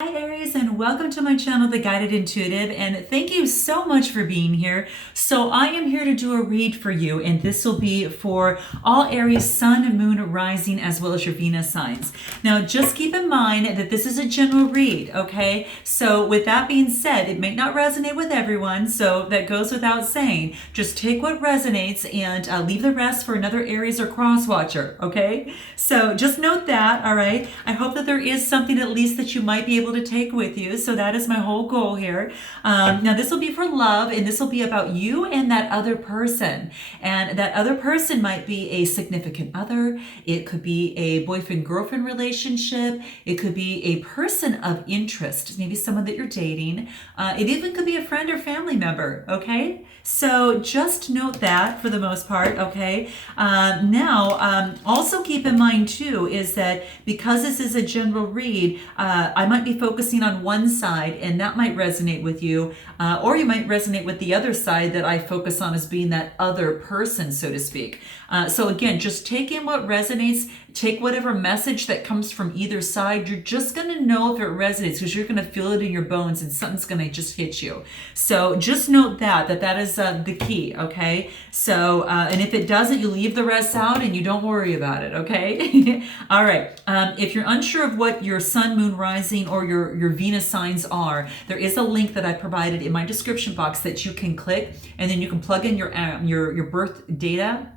Hi Aries, and welcome to my channel, The Guided Intuitive, and thank you so much for being here. So I am here to do a read for you, and this will be for all Aries sun, moon, rising, as well as your Venus signs. Now just keep in mind that this is a general read, okay? So with that being said, it may not resonate with everyone, so that goes without saying. Just take what resonates and leave the rest for another Aries or cross watcher, okay? So just note that, all right? I hope that there is something at least that you might be able to take with you. So that is my whole goal here. Now this will be for love, and this will be about you and that other person. And that other person might be a significant other. It could be a boyfriend-girlfriend relationship. It could be a person of interest, maybe someone that you're dating. It even could be a friend or family member, okay? So just note that for the most part, okay? Also keep in mind too is that because this is a general read, I might be focusing on one side and that might resonate with you, or you might resonate with the other side that I focus on as being that other person, so to speak. So again, just take in what resonates, take whatever message that comes from either side. You're just going to know if it resonates because you're going to feel it in your bones and something's going to just hit you. So just note that is the key, okay? So, and if it doesn't, you leave the rest out and you don't worry about it, okay? All right. If you're unsure of what your sun, moon, rising, or your Venus signs are, there is a link that I provided in my description box that you can click, and then you can plug in your birth data.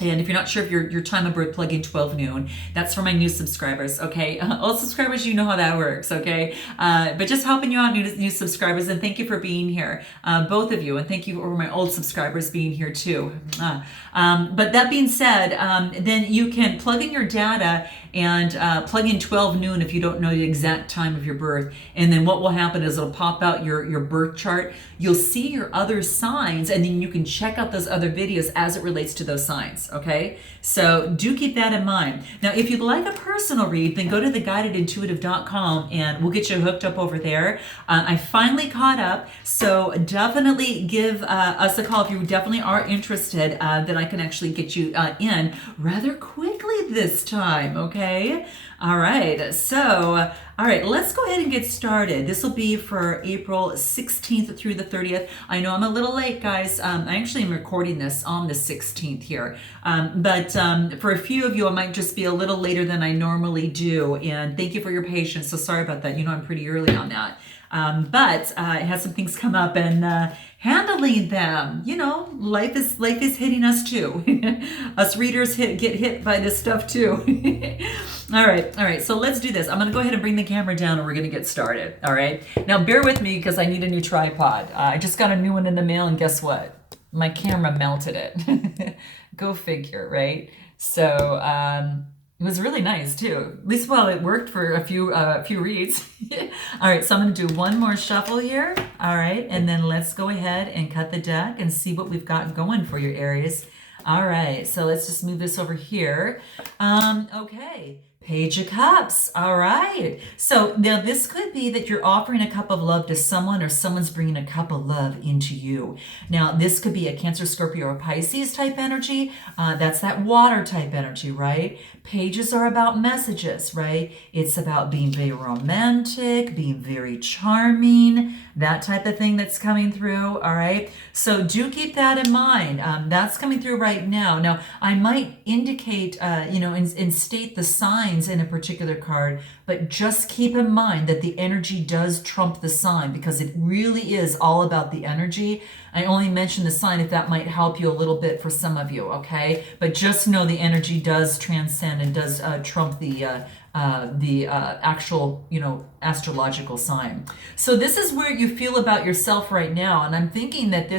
And if you're not sure of your time of birth, plug in 12 noon. That's for my new subscribers, okay? Old subscribers, you know how that works, okay? But just helping you out, new subscribers, and thank you for being here, both of you. And thank you for my old subscribers being here too. But that being said, then you can plug in your data and plug in 12 noon if you don't know the exact time of your birth. And then what will happen is it'll pop out your birth chart. You'll see your other signs, and then you can check out those other videos as it relates to those signs, okay? So do keep that in mind. Now, if you'd like a personal read, then go to theguidedintuitive.com and we'll get you hooked up over there. I finally caught up, so definitely give us a call if you definitely are interested, that I can actually get you in rather quickly this time, okay? All right, so, all right, let's go ahead and get started. This will be for April 16th through the 30th. I know I'm a little late, guys. I actually am recording this on the 16th here. But for a few of you, I might just be a little later than I normally do. And thank you for your patience. So sorry about that. You know, I'm pretty early on that. But it has some things come up, and handling them, you know, life is hitting us too. Us readers get hit by this stuff too. All right, so let's do this. I'm gonna go ahead and bring the camera down and we're gonna get started. All right, now bear with me because I need a new tripod. I just got a new one in the mail, and guess what? My camera melted it. Go figure, right? So it was really nice too. At least, well, it worked for a few reads. All right, so I'm gonna do one more shuffle here. All right, and then let's go ahead and cut the deck and see what we've got going for your Aries. All right, so let's just move this over here. Okay. Page of Cups. All right. So now this could be that you're offering a cup of love to someone, or someone's bringing a cup of love into you. Now, this could be a Cancer, Scorpio, or Pisces type energy. That's that water type energy, right? Pages are about messages, right? It's about being very romantic, being very charming, that type of thing that's coming through, all right? So do keep that in mind. That's coming through right now. Now, I might indicate, and state the signs in a particular card, but just keep in mind that the energy does trump the sign, because it really is all about the energy. I only mention the sign if that might help you a little bit for some of you, okay? But just know the energy does transcend and does trump the actual, astrological sign. So this is where you feel about yourself right now. And I'm thinking that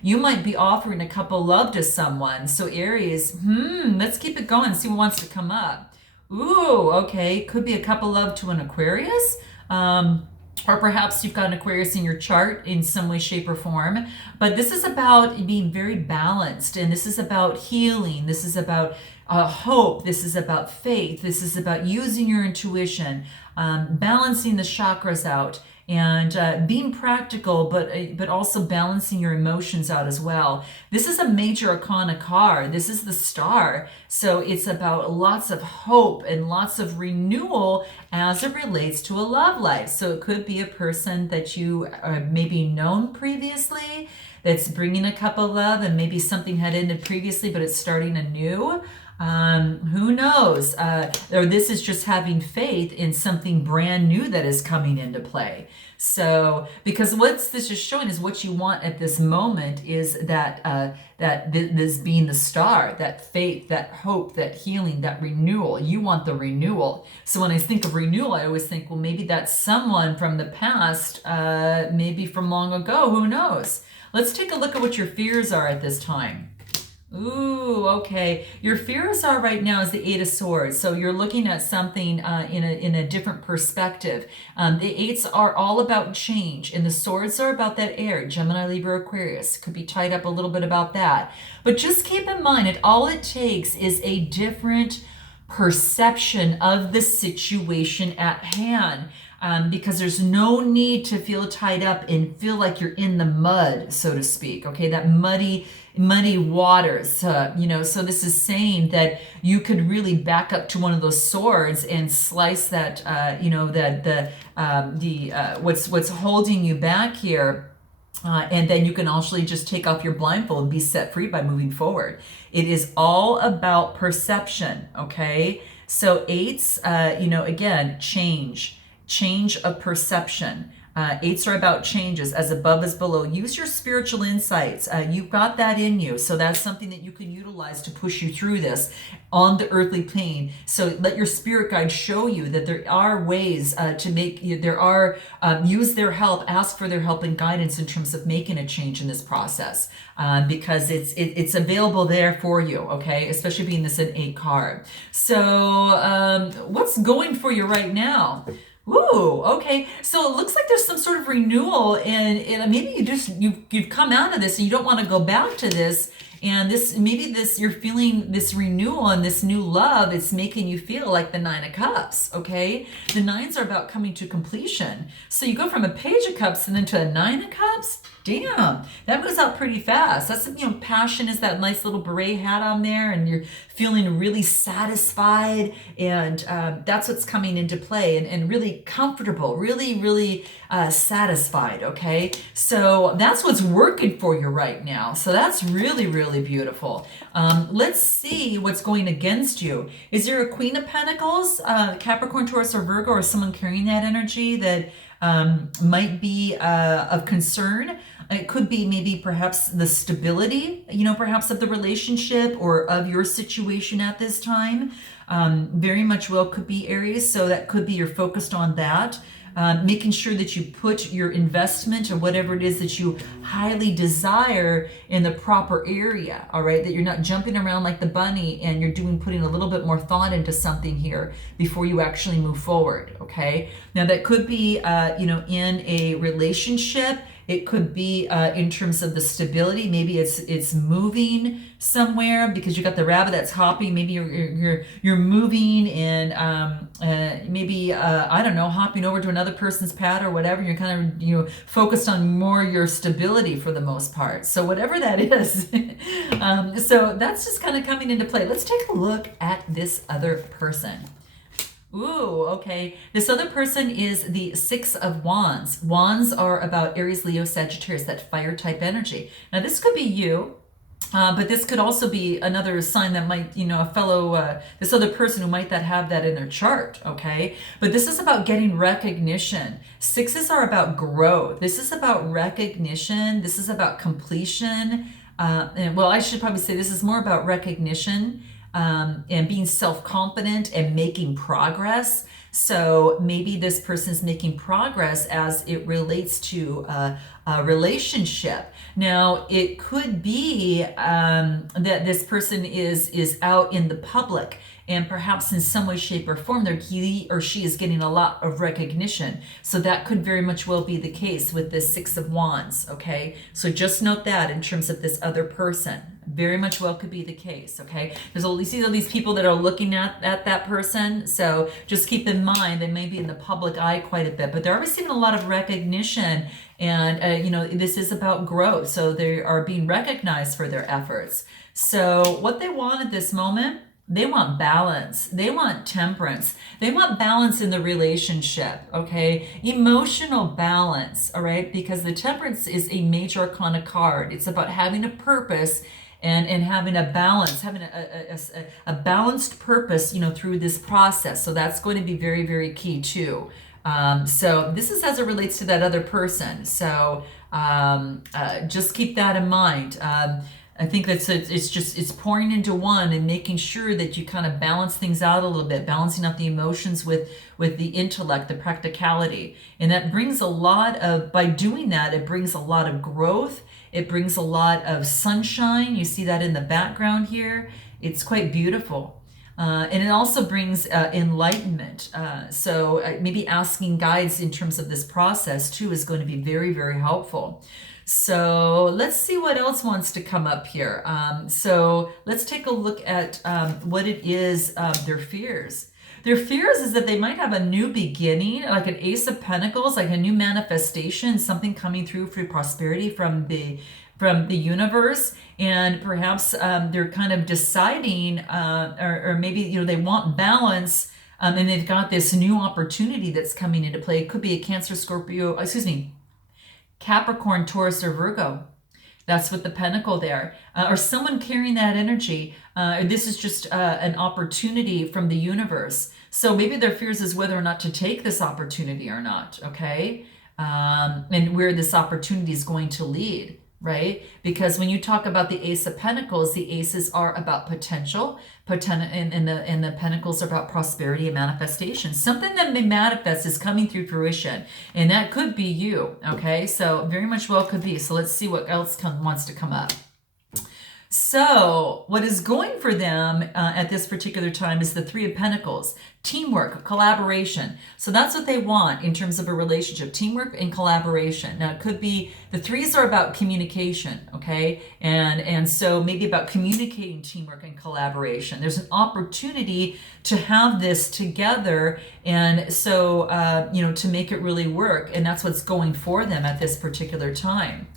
you might be offering a cup of love to someone. So Aries, let's keep it going, see what wants to come up. Ooh, okay, could be a cup of love to an Aquarius. Or perhaps you've got an Aquarius in your chart in some way, shape, or form. But this is about being very balanced, and this is about healing. This is about hope. This is about faith. This is about using your intuition, balancing the chakras out, and being practical, but also balancing your emotions out as well. This is a major arcana card. This is the Star, so it's about lots of hope and lots of renewal as it relates to a love life. So it could be a person that you maybe known previously that's bringing a cup of love, and maybe something had ended previously, but it's starting anew. Who knows? Or this is just having faith in something brand new that is coming into play. So, because what this is showing is what you want at this moment is that this being the Star, that faith, that hope, that healing, that renewal. You want the renewal. So when I think of renewal, I always think, well, maybe that's someone from the past, maybe from long ago. Who knows? Let's take a look at what your fears are at this time. Ooh, okay. Your fears are right now is the Eight of Swords. So you're looking at something in a different perspective. The Eights are all about change, and the Swords are about that air, Gemini, Libra, Aquarius. Could be tied up a little bit about that. But just keep in mind, all it takes is a different perception of the situation at hand. Because there's no need to feel tied up and feel like you're in the mud, so to speak. Okay, that muddy waters. You know, so this is saying that you could really back up to one of those swords and slice that. You know, that what's holding you back here. And then you can actually just take off your blindfold and be set free by moving forward. It is all about perception. Okay, so Eights. You know, again, change of perception. Eights are about changes, as above as below. Use your spiritual insights. You've got that in you. So that's something that you can utilize to push you through this on the earthly plane. So let your spirit guide show you that there are ways to make, use their help, ask for their help and guidance in terms of making a change in this process. Because it's available there for you, okay? Especially being this an 8 card. So what's going for you right now? Ooh, okay. So it looks like there's some sort of renewal, and maybe you've come out of this and you don't want to go back to this. And you're feeling this renewal and this new love. It's making you feel like the 9 of Cups. Okay, the 9s are about coming to completion. So you go from a Page of Cups and then to a 9 of Cups. Damn, that moves out pretty fast. That's, you know, passion is that nice little beret hat on there, and you're feeling really satisfied, and that's what's coming into play, and really comfortable, really satisfied. Okay, so that's what's working for you right now. So that's really beautiful. Let's see what's going against you. Is there a Queen of Pentacles, Capricorn, Taurus, or Virgo, or someone carrying that energy that might be of concern? It could be maybe perhaps the stability, you know, perhaps of the relationship or of your situation at this time. Very much well could be Aries, so that could be you're focused on that. Making sure that you put your investment or whatever it is that you highly desire in the proper area, all right? That you're not jumping around like the bunny, and you're putting a little bit more thought into something here before you actually move forward, okay? Now that could be, you know, in a relationship. It could be in terms of the stability. Maybe it's moving somewhere because you got the rabbit that's hopping. Maybe you're moving and maybe I don't know, hopping over to another person's pad or whatever. You're kind of, you know, focused on more your stability for the most part. So whatever that is, so that's just kind of coming into play. Let's take a look at this other person. Ooh, okay. This other person is the 6 of Wands. Wands are about Aries, Leo, Sagittarius, that fire type energy. Now this could be you, but this could also be another sign that might, you know, a fellow, this other person who might have that in their chart, okay? But this is about getting recognition. 6s are about growth. This is about recognition. This is about completion. Well, I should probably say this is more about recognition. And being self-confident and making progress. So maybe this person is making progress as it relates to a relationship. Now, it could be that this person is out in the public and perhaps in some way, shape, or form, he or she is getting a lot of recognition. So that could very much well be the case with this Six of Wands, okay? So just note that in terms of this other person. Very much well could be the case, okay? You see all these people that are looking at that person, so just keep in mind they may be in the public eye quite a bit, but they're receiving a lot of recognition, and this is about growth, so they are being recognized for their efforts. So what they want at this moment, they want balance. They want temperance. They want balance in the relationship, okay? Emotional balance, all right? Because the temperance is a major arcana card. It's about having a purpose and having a balance, having a balanced purpose, through this process. So that's going to be very, very key too. So this is as it relates to that other person. So just keep that in mind. I think it's pouring into one and making sure that you kind of balance things out a little bit, balancing out the emotions with the intellect, the practicality. And that brings by doing that, it brings a lot of growth. It brings a lot of sunshine. You see that in the background here. It's quite beautiful. And it also brings enlightenment. So maybe asking guides in terms of this process too is going to be very, very helpful. So let's see what else wants to come up here. So let's take a look at what it is, their fears. Their fears is that they might have a new beginning, like an Ace of Pentacles, like a new manifestation, something coming through for prosperity from the universe, and perhaps they're kind of deciding, or maybe they want balance, and they've got this new opportunity that's coming into play. It could be a Cancer, Scorpio, Capricorn, Taurus, or Virgo. That's with the pentacle there, or someone carrying that energy. This is just an opportunity from the universe. So maybe their fears is whether or not to take this opportunity or not, okay? And where this opportunity is going to lead, right? Because when you talk about the Ace of Pentacles, the aces are about potential, and the pentacles are about prosperity and manifestation. Something that may manifest is coming through fruition, and that could be you, okay? So very much well could be. So let's see what else wants to come up. So what is going for them at this particular time is the Three of Pentacles, teamwork, collaboration. So that's what they want in terms of a relationship, teamwork and collaboration. Now it could be, the threes are about communication, okay? And so maybe about communicating teamwork and collaboration. There's an opportunity to have this together, and so, to make it really work. And that's what's going for them at this particular time.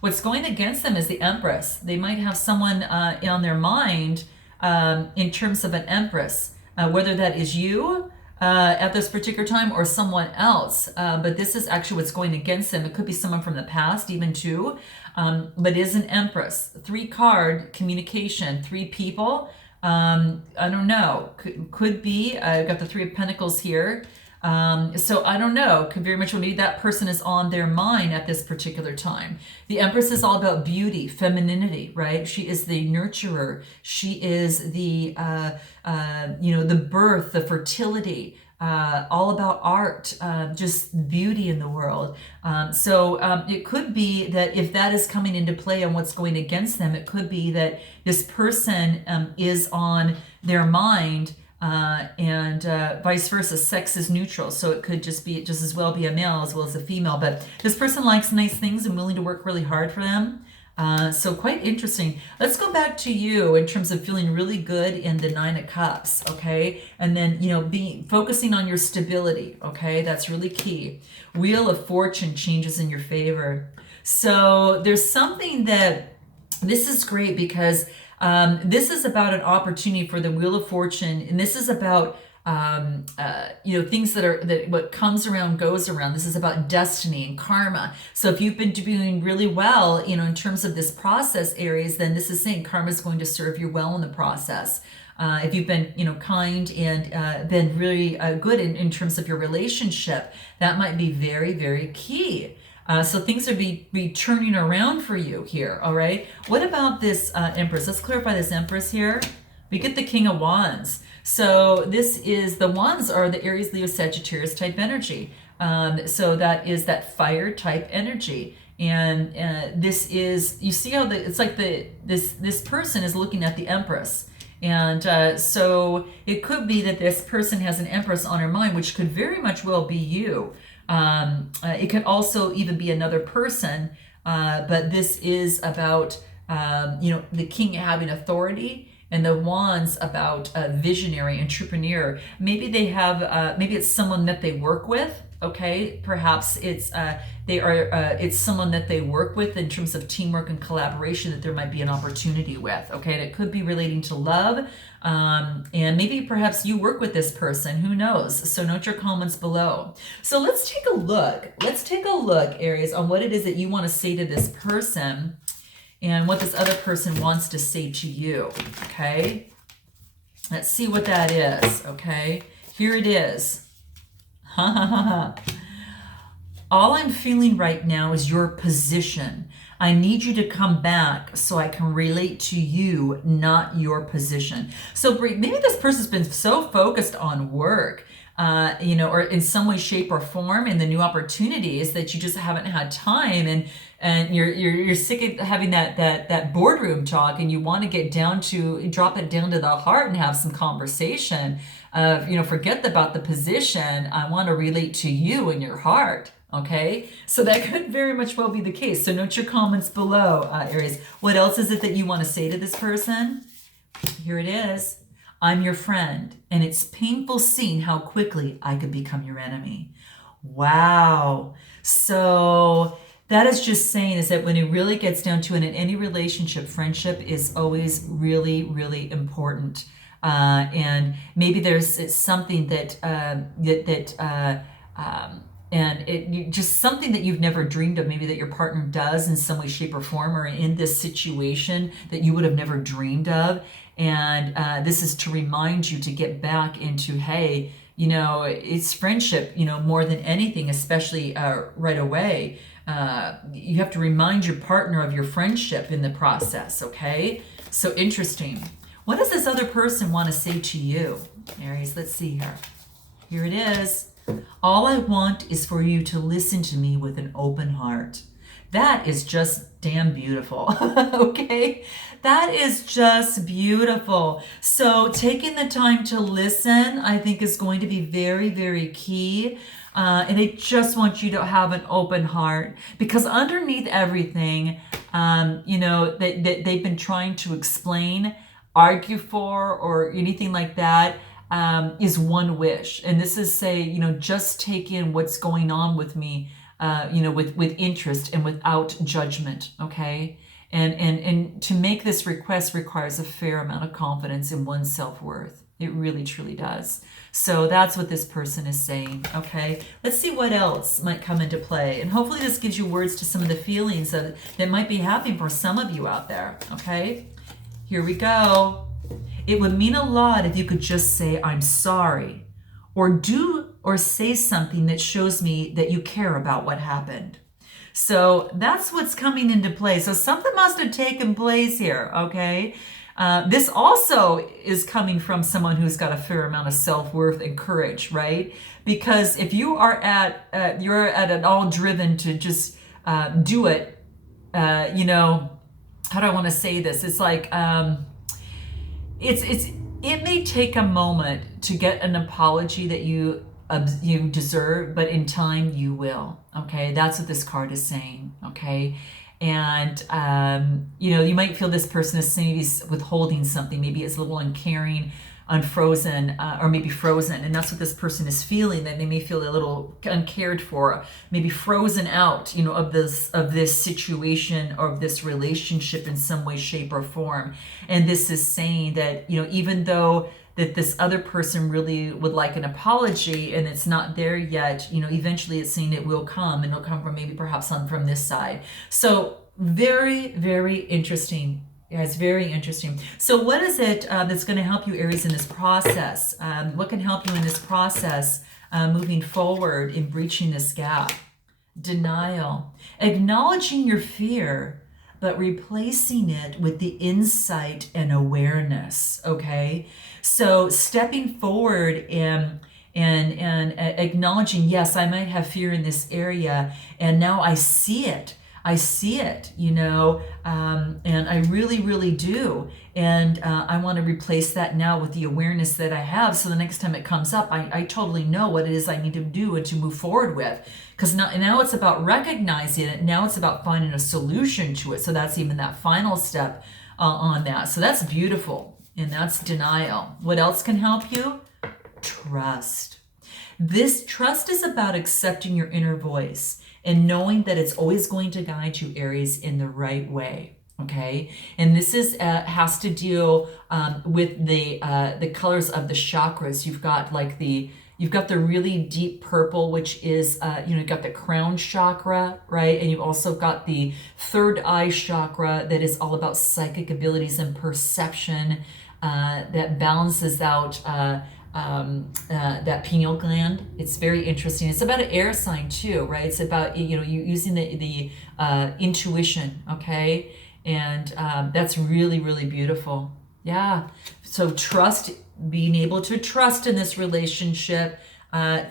What's going against them is the Empress. They might have someone on their mind in terms of an Empress, whether that is you at this particular time or someone else. But this is actually what's going against them. It could be someone from the past even too, but it is an Empress. 3-card communication, 3 people. I don't know. Could be. I've got the 3 of Pentacles here. So I don't know, could very much be that person is on their mind at this particular time. The Empress is all about beauty, femininity, right? She is the nurturer. She is the, the birth, the fertility, all about art, just beauty in the world. So it could be that if that is coming into play on what's going against them, it could be that this person is on their mind. And vice versa, sex is neutral, so it could just as well be a male as well as a female, but this person likes nice things and willing to work really hard for them. So quite interesting. Let's go back to you in terms of feeling really good in the 9 of Cups, okay? And then, focusing on your stability, okay? That's really key. Wheel of Fortune changes in your favor. So there's something this is great because this is about an opportunity for the Wheel of Fortune, and this is about things that what comes around goes around. This is about destiny and karma. So if you've been doing really well, in terms of this process, Aries, then this is saying karma is going to serve you well in the process. If you've been, kind and been really good in terms of your relationship, that might be very, very key. So things are be turning around for you here, all right? What about this Empress? Let's clarify this Empress here. We get the King of Wands. So this is, the Wands are the Aries, Leo, Sagittarius type energy. So that is that fire type energy. And this is, you see how it's like this person is looking at the Empress. And so it could be that this person has an Empress on her mind, which could very much well be you. It could also even be another person, but this is about, the king having authority, and the wands about a visionary entrepreneur. Maybe they have, maybe it's someone that they work with. Okay, perhaps it's it's someone that they work with in terms of teamwork and collaboration that there might be an opportunity with. Okay, and it could be relating to love, and maybe perhaps you work with this person. Who knows? So note your comments below. So let's take a look. Let's take a look, Aries, on what it is that you want to say to this person, and what this other person wants to say to you. Okay, let's see what that is. Okay, here it is. All I'm feeling right now is your position. I need you to come back so I can relate to you, not your position. So maybe this person's been so focused on work, or in some way, shape, or form in the new opportunities that you just haven't had time, and you're sick of having that boardroom talk, and you want to get down to drop it down to the heart and have some conversation. Forget about the position. I want to relate to you and your heart. Okay, so that could very much well be the case. So note your comments below, Aries. What else is it that you want to say to this person? Here it is. I'm your friend, and it's painful seeing how quickly I could become your enemy. Wow. So that is just saying is that when it really gets down to it, in any relationship, friendship is always really, really important. And maybe it's something just something that you've never dreamed of, maybe that your partner does in some way, shape, or form, or in this situation that you would have never dreamed of. And this is to remind you to get back into, hey, it's friendship, more than anything, especially right away. You have to remind your partner of your friendship in the process, okay? So interesting. What does this other person want to say to you, Aries? Let's see here. Here it is. All I want is for you to listen to me with an open heart. That is just damn beautiful, okay? That is just beautiful. So taking the time to listen, I think, is going to be very, very key. And I just want you to have an open heart, because underneath everything, that they've been trying to explain, argue for, or anything like that, is one wish. And this is just take in what's going on with me, with interest and without judgment. Okay. And to make this request requires a fair amount of confidence in one's self-worth. It really, truly does. So that's what this person is saying. Okay. Let's see what else might come into play. And hopefully this gives you words to some of the feelings that might be happening for some of you out there. Okay. Here we go. It would mean a lot if you could just say, I'm sorry, or do or say something that shows me that you care about what happened. So that's what's coming into play. So something must have taken place here, okay? This also is coming from someone who's got a fair amount of self-worth and courage, right? Because if you are you're at an all driven to just do it, how do I want to say this? It's like, it may take a moment to get an apology that you deserve, but in time you will. Okay, that's what this card is saying. Okay, and you might feel this person is maybe withholding something. Maybe it's a little uncaring, unfrozen, or maybe frozen, and that's what this person is feeling. That they may feel a little uncared for, maybe frozen out, of this situation or of this relationship in some way, shape, or form. And this is saying that even though that this other person really would like an apology and it's not there yet, eventually it's saying it will come, and it'll come from maybe perhaps from this side. So very, very interesting. Yeah, it's very interesting. So what is it that's going to help you, Aries, in this process? What can help you in this process moving forward in breaching this gap? Denial. Acknowledging your fear, but replacing it with the insight and awareness, okay? So stepping forward and acknowledging, yes, I might have fear in this area, and now I see it. I see it, you know, and I really, really do. And I want to replace that now with the awareness that I have. So the next time it comes up, I totally know what it is I need to do and to move forward with. Because now it's about recognizing it. Now it's about finding a solution to it. So that's even that final step on that. So that's beautiful. And that's denial. What else can help you? Trust. This trust is about accepting your inner voice and knowing that it's always going to guide you, Aries, in the right way. Okay, and this is has to deal with the colors of the chakras. You've got the really deep purple, which is you've got the crown chakra, right? And you've also got the third eye chakra that is all about psychic abilities and perception, that balances out that pineal gland. It's very interesting. It's about an air sign too, right? It's about, you using the intuition, okay? And that's really, really beautiful. Yeah. So trust, being able to trust in this relationship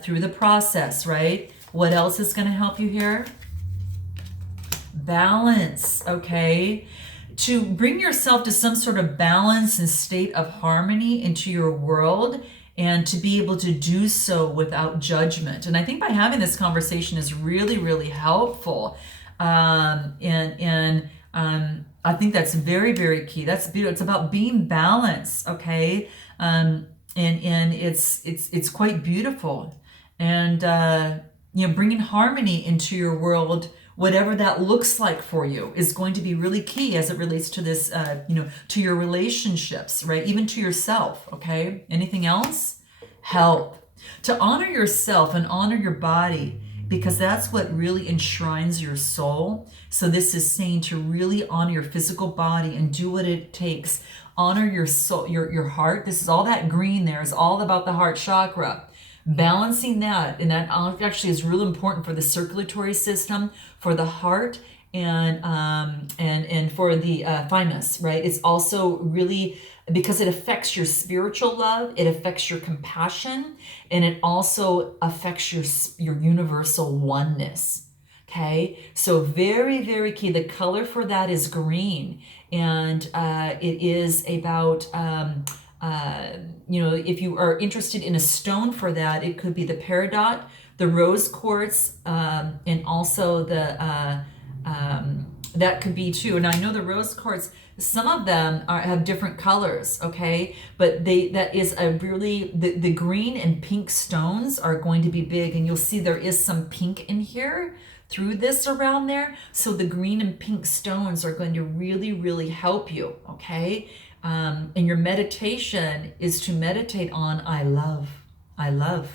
through the process, right? What else is going to help you here? Balance, okay? To bring yourself to some sort of balance and state of harmony into your world, and to be able to do so without judgment. And I think by having this conversation is really, really helpful. I think that's very, very key. That's beautiful. It's about being balanced, okay? And it's quite beautiful. And bringing harmony into your world, whatever that looks like for you, is going to be really key as it relates to this, to your relationships, right? Even to yourself, okay? Anything else? Help. To honor yourself and honor your body, because that's what really enshrines your soul. So this is saying to really honor your physical body and do what it takes. Honor your soul, your heart. This is all that green there is all about the heart chakra. Balancing that, and that actually is really important for the circulatory system, for the heart, and for the thymus, right? It's also really, because it affects your spiritual love, it affects your compassion, and it also affects your universal oneness. Okay, so very, very key. The color for that is green, and it is about if you are interested in a stone for that, it could be the peridot, the rose quartz, and also the that could be too. And I know the rose quartz, some of them have different colors, okay, but that is a really, the green and pink stones are going to be big, and you'll see there is some pink in here through this around there. So the green and pink stones are going to really, really help you, okay? And your meditation is to meditate on I love,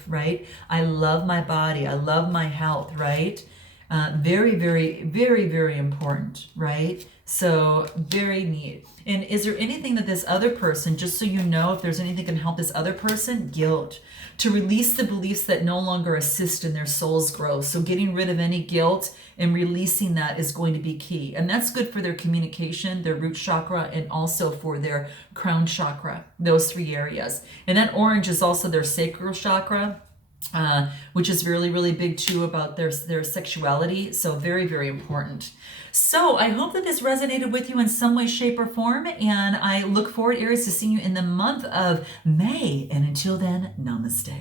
right? I love my body. I love my health, right? Very, very, very, very important, right? So very neat. And is there anything that this other person, just so you know, if there's anything that can help this other person? Guilt. To release the beliefs that no longer assist in their soul's growth. So getting rid of any guilt and releasing that is going to be key. And that's good for their communication, their root chakra, and also for their crown chakra, those three areas. And that orange is also their sacral chakra, which is really, really big too about their sexuality. So very, very important. So I hope that this resonated with you in some way, shape, or form. And I look forward, Aries, to seeing you in the month of May. And until then, namaste.